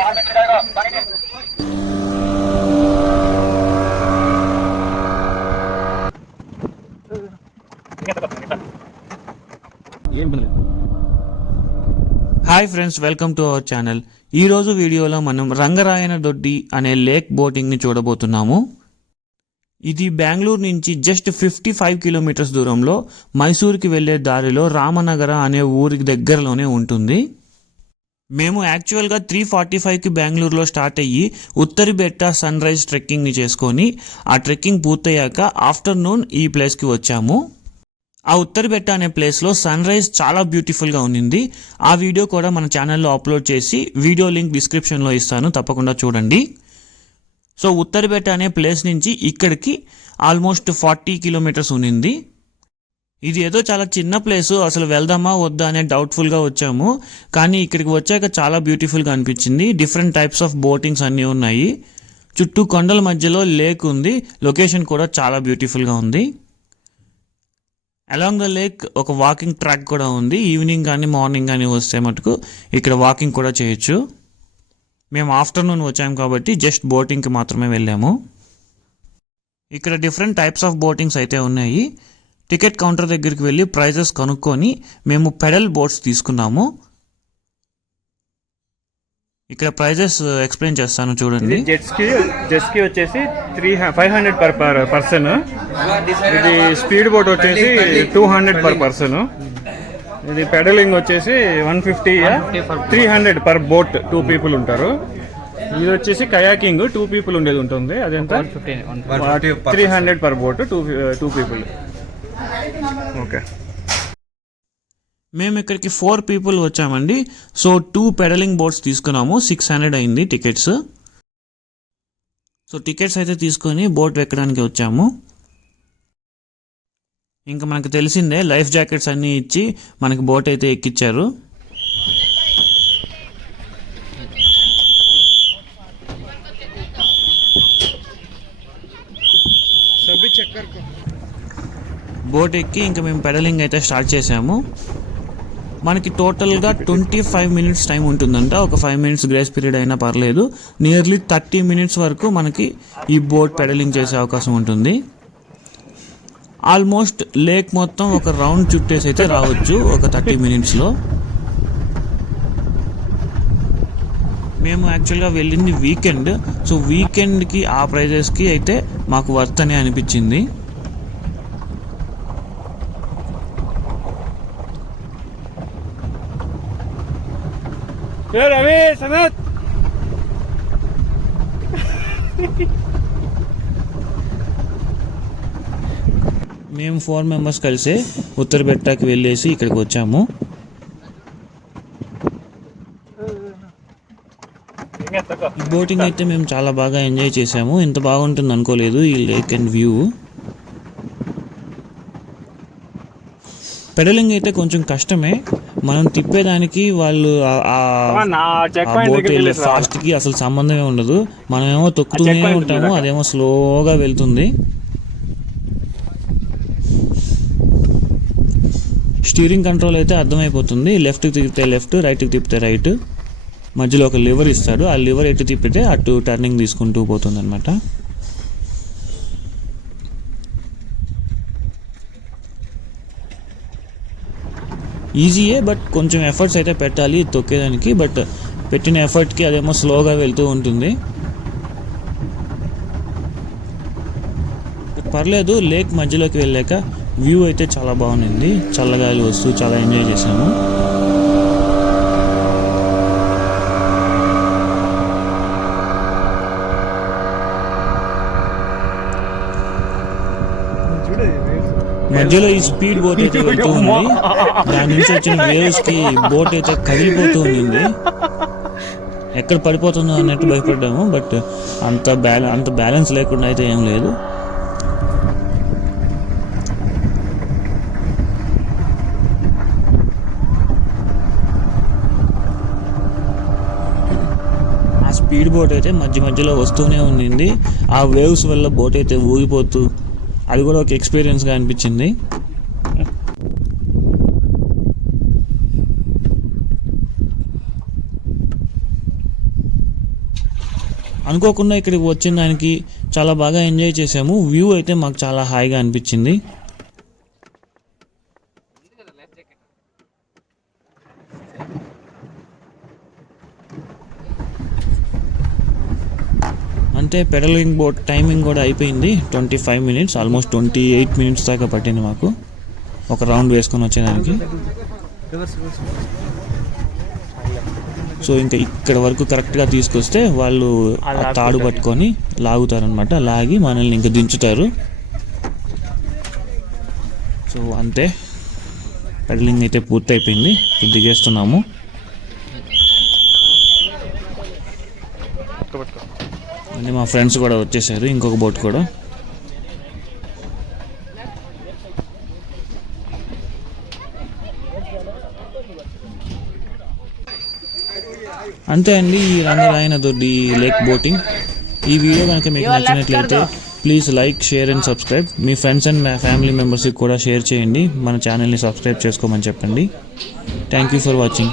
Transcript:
Hi friends, welcome to our channel. ఈరోజు వీడియోలో మనం రంగరాయన దొడ్డి అనే లేక్ బోటింగ్ని చూడబోతున్నాము. ఇది బెంగళూరు నుంచి జస్ట్ 55 కిలోమీటర్స్ దూరంలో మైసూర్కి వెళ్లే దారిలో రామనగర అనే ఊరికి దగ్గరలోనే ఉంటుంది. మేము యాక్చువల్గా 3:45కి బెంగళూరులో స్టార్ట్ అయ్యి ఉత్తరిబెట్ట సన్ రైజ్ ట్రెక్కింగ్ని చేసుకొని ఆ ట్రెక్కింగ్ పూర్తయ్యాక ఆఫ్టర్నూన్ ఈ ప్లేస్కి వచ్చాము. ఆ ఉత్తరిబెట్ట అనే ప్లేస్లో సన్ రైజ్ చాలా బ్యూటిఫుల్గా ఉంది. ఆ వీడియో కూడా మన ఛానల్లో అప్లోడ్ చేసి వీడియో లింక్ డిస్క్రిప్షన్లో ఇస్తాను, తప్పకుండా చూడండి. సో ఉత్తరిబెట్ట అనే ప్లేస్ నుంచి ఇక్కడికి ఆల్మోస్ట్ 40 కిలోమీటర్స్ ఉంది. ఇది ఏదో చాలా చిన్న ప్లేసు, అసలు వెళ్దామా వద్దా అనే డౌట్ఫుల్గా వచ్చాము. కానీ ఇక్కడికి వచ్చాక చాలా బ్యూటిఫుల్గా అనిపించింది. డిఫరెంట్ టైప్స్ ఆఫ్ బోటింగ్స్ అన్నీ ఉన్నాయి. చుట్టూ కొండల మధ్యలో లేక్ ఉంది. లొకేషన్ కూడా చాలా బ్యూటిఫుల్గా ఉంది. అలాంగ్ ద లేక్ ఒక వాకింగ్ ట్రాక్ కూడా ఉంది. ఈవినింగ్ కానీ మార్నింగ్ కానీ వస్తే మటుకు ఇక్కడ వాకింగ్ కూడా చేయొచ్చు. మేము ఆఫ్టర్నూన్ వచ్చాము కాబట్టి జస్ట్ బోటింగ్కి మాత్రమే వెళ్ళాము. ఇక్కడ డిఫరెంట్ టైప్స్ ఆఫ్ బోటింగ్స్ అయితే ఉన్నాయి. టికెట్ కౌంటర్ దగ్గరికి వెళ్ళి ప్రైజెస్ కనుక్కొని మేము పెడల్ బోట్స్ తీసుకున్నాము. ఇక్కడ ప్రైజెస్ ఎక్స్ప్లెయిన్ చేస్తాను చూడండి. జెట్ స్కీ వచ్చేసి 500 పర్ పర్సన్. ఇది స్పీడ్ బోట్ వచ్చేసి 200 పర్ పర్సన్. ఇది పెడలింగ్ వచ్చేసి 150, 300 పర్ బోట్. 2 పీపుల్ ఉంటారు. ఇది వచ్చేసి కయాకింగ్ 2 పీపుల్ ఉండేది ఉంటుంది. అదెంత 300 పర్ బోట్, 2 పీపుల్. ఓకే, మేము ఇక్కడికి 4 పీపుల్ వచ్చామండి. సో 2 పెడలింగ్ బోట్స్ తీసుకున్నాము. 600 అయింది టికెట్స్. సో టికెట్స్ అయితే తీసుకొని బోట్ ఎక్కడానికి వచ్చాము. ఇంకా మనకు తెలిసిందే, లైఫ్ జాకెట్స్ అన్నీ ఇచ్చి మనకి బోట్ అయితే ఎక్కించారు. బోట్ ఎక్కి ఇంకా మేము పెడలింగ్ అయితే స్టార్ట్ చేసాము. మనకి టోటల్గా 25 మినిట్స్ టైం ఉంటుందంట. ఒక 5 మినిట్స్ గ్రేస్ పీరియడ్ అయినా పర్లేదు. నియర్లీ 30 మినిట్స్ వరకు మనకి ఈ బోట్ పెడలింగ్ చేసే అవకాశం ఉంటుంది. ఆల్మోస్ట్ లేక్ మొత్తం ఒక రౌండ్ చుట్టేసి అయితే రావచ్చు ఒక 30 మినిట్స్లో. మేము యాక్చువల్గా వెళ్ళింది వీకెండ్. సో వీకెండ్కి ఆ ప్రైజెస్కి అయితే మాకు వర్త్ అని అనిపించింది. మేము 4 మెంబర్స్ కలిసి ఉత్తరబెట్టకి వెళ్ళేసి ఇక్కడికి వచ్చాము. ఈ బోటింగ్ అయితే మేము చాలా బాగా ఎంజాయ్ చేసాము. ఇంత బాగుంటుంది అనుకోలేదు ఈ లేక్ అండ్ వ్యూ. పెడలింగ్ అయితే కొంచెం కష్టమే. మనం తిప్పేదానికి వాళ్ళు బోట్ వెళ్ళే ఫాస్ట్కి అసలు సంబంధమే ఉండదు. మనమేమో తొక్కుతూనే ఉంటాము, అదేమో స్లోగా వెళ్తుంది. స్టీరింగ్ కంట్రోల్ అయితే అర్థమైపోతుంది. లెఫ్ట్కి తిప్పితే లెఫ్ట్, రైట్కి తిప్పితే రైట్. మధ్యలో ఒక లివర్ ఇస్తాడు. ఆ లివర్ ఎటు తిప్పితే అటు టర్నింగ్ తీసుకుంటూ పోతుంది అనమాట. ఈజీయే, బట్ కొంచెం ఎఫర్ట్స్ అయితే పెట్టాలి తొక్కేదానికి. బట్ పెట్టిన ఎఫర్ట్కి అదేమో స్లోగా వెళ్తూ ఉంటుంది. పర్లేదు, లేక్ మధ్యలోకి వెళ్ళాక వ్యూ అయితే చాలా బాగుంది. చల్లగాలి వస్తూ చాలా ఎంజాయ్ చేసాము. మధ్యలో ఈ స్పీడ్ బోట్ అయితే వెళ్తూ ఉంది. దాని నుంచి వచ్చిన వేవ్స్కి బోట్ అయితే కదిలిపోతూ ఉంది. ఎక్కడ పడిపోతుందో అన్నట్టు భయపడ్డాము. బట్ అంత బ్యాలెన్స్ లేకుండా అయితే ఏం లేదు. ఆ స్పీడ్ బోట్ అయితే మధ్యలో వస్తూనే ఉంది. ఆ వేవ్స్ వల్ల బోట్ అయితే ఊగిపోతూ, అది కూడా ఒక ఎక్స్పీరియన్స్గా అనిపించింది. అనుకోకుండా ఇక్కడికి వచ్చిన దానికి చాలా బాగా ఎంజాయ్ చేసాము. వ్యూ అయితే మాకు చాలా హాయిగా అనిపించింది. అంతే, పెడలింగ్ బోట్ టైమింగ్ కూడా అయిపోయింది. 25 minutes, ఆల్మోస్ట్ 28 minutes దాకా పట్టింది మాకు ఒక రౌండ్ వేసుకొని వచ్చేదానికి. సో ఇంకా ఇక్కడ వరకు కరెక్ట్గా తీసుకొస్తే వాళ్ళు ఆ తాడు పట్టుకొని లాగుతారనమాట. లాగి మనల్ని ఇంకా దించుతారు. సో అంతే, పెడలింగ్ అయితే పూర్తయిపోయింది. ఇప్పుడు దిగేస్తున్నాము. అంటే మా ఫ్రెండ్స్ కూడా వచ్చేసారు, ఇంకొక బోట్ కూడా. అంతే అండి ఈ రంగరాయన దొడ్డి లేక్ బోటింగ్. ఈ వీడియో కనుక మీకు నచ్చినట్లయితే please like, share and subscribe. Me friends and family మెంబర్స్కి కూడా షేర్ చేయండి. మన ఛానల్ని సబ్స్క్రైబ్ చేసుకోమని చెప్పండి. Thank you for watching.